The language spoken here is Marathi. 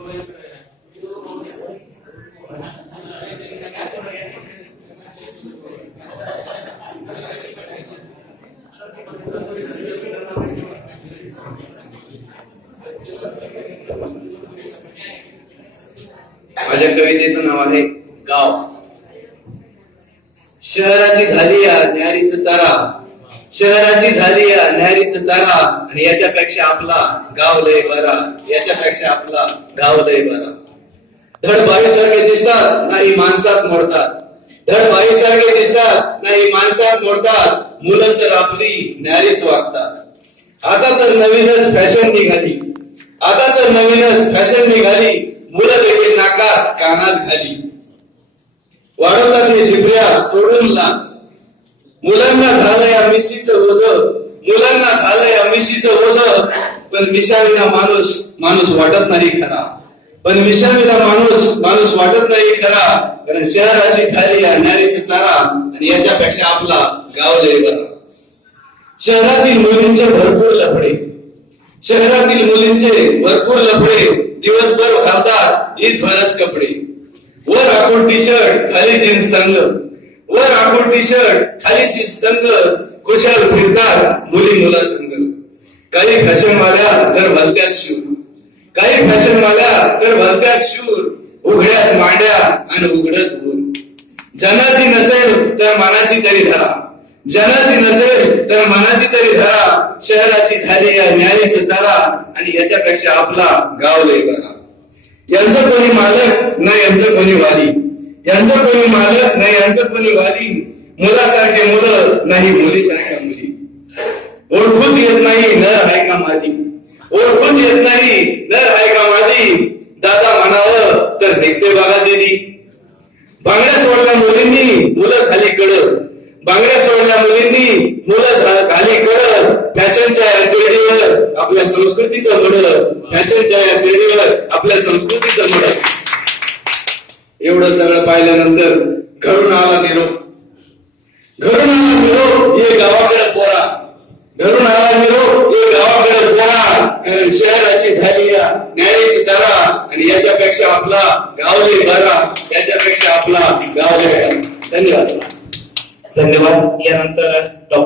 माझ्या कवितेचं नाव आहे गाव. शहराची झाली या न्यारीच तारा, शहराची झाली या न्यारीच तारा, आणि याच्यापेक्षा आपला गाव लय बरा, याच्यापेक्षा आपला गाव लय बरा. धड बाईसारखे दिसतात नाही माणसात मोडतात, धड बाईसारखे दिसतात नाही माणसात मोडतात, मुलं तर आपली न्यारीच वागतात. आता तर नवीनच फॅशन निघाली, आता तर नवीनच फॅशन निघाली, मुलं देखील नाकात कानात घाली. वाढवतात हे झिपऱ्या सोडून लाच, मुलांना झालंय या मिशीचं ओझ, मुलांना झालंय या मिशीचं ओझ. पण मिशाविना माणूस माणूस वाटत नाही खरा, पण मिशाविना माणूस वाटत नाही खरा. कारण शहराची झाली या न्यारीच तारा, आणि याच्यापेक्षा आपला गाव लय बरा. शहरातील मुलींचे भरपूर लफडे, शहरातील मुलींचे भरपूर लफडे, दिवसभर घालतात ईदभरच कपडे. वर आखूड टी शर्ट खाली जीन्स तंग, वर आखूड टी शर्ट खाली जीन्स तंग, खुशाल फिरतात मुली मुला संग. काही फॅशनवाल्या तर भलत्यात शूर, काही फॅशनवाल्या तर भलत्यात शूर, उघड्याच मांड्या आणि उघडच ऊर. जनाची नसेल तर मनाची तरी धरा, जनाची नसेल तर मनाची तरी धरा. शहराची झाली या न्यारीच तारा, आणि याच्यापेक्षा आपला गाव लय बरा. यांचं कोणी मालक ना यांचं कोणी वाली, यांचं कोणी मालक ना यांचं कोणी वाली. मुलासारखे मुलं नाही मुलीसारख्या मुली. ओळखूच येत नाही नर आहे का मादी, ओळखूच येत नाही नर आहे का मादी. दादा म्हणावं तर निघते बघा दिदी. बांगड्या सोडल्या मुलींनी मुलं खाली कडं, बांगड्या सोडल्या मुलींनी मुलं खाली कडं. फॅशनच्या या तिरडीवर आपल्या संस्कृतीचं मड, फॅशनच्या या तिरडीवर आपल्या संस्कृतीचं मड. एवढं सगळं पाहिल्यानंतर घरून आला निरोप, घरून आला निरोप ये गावाकडे पोरा, घरून आला निरोप ये गावाकडे पोरा. कारण शहराची झाली या न्यारीच तारा, आणि याच्यापेक्षा आपला गाव लय बरा, याच्यापेक्षा आपला गाव लय बरा. धन्यवाद. धन्यवाद. यानंतर डॉक्टर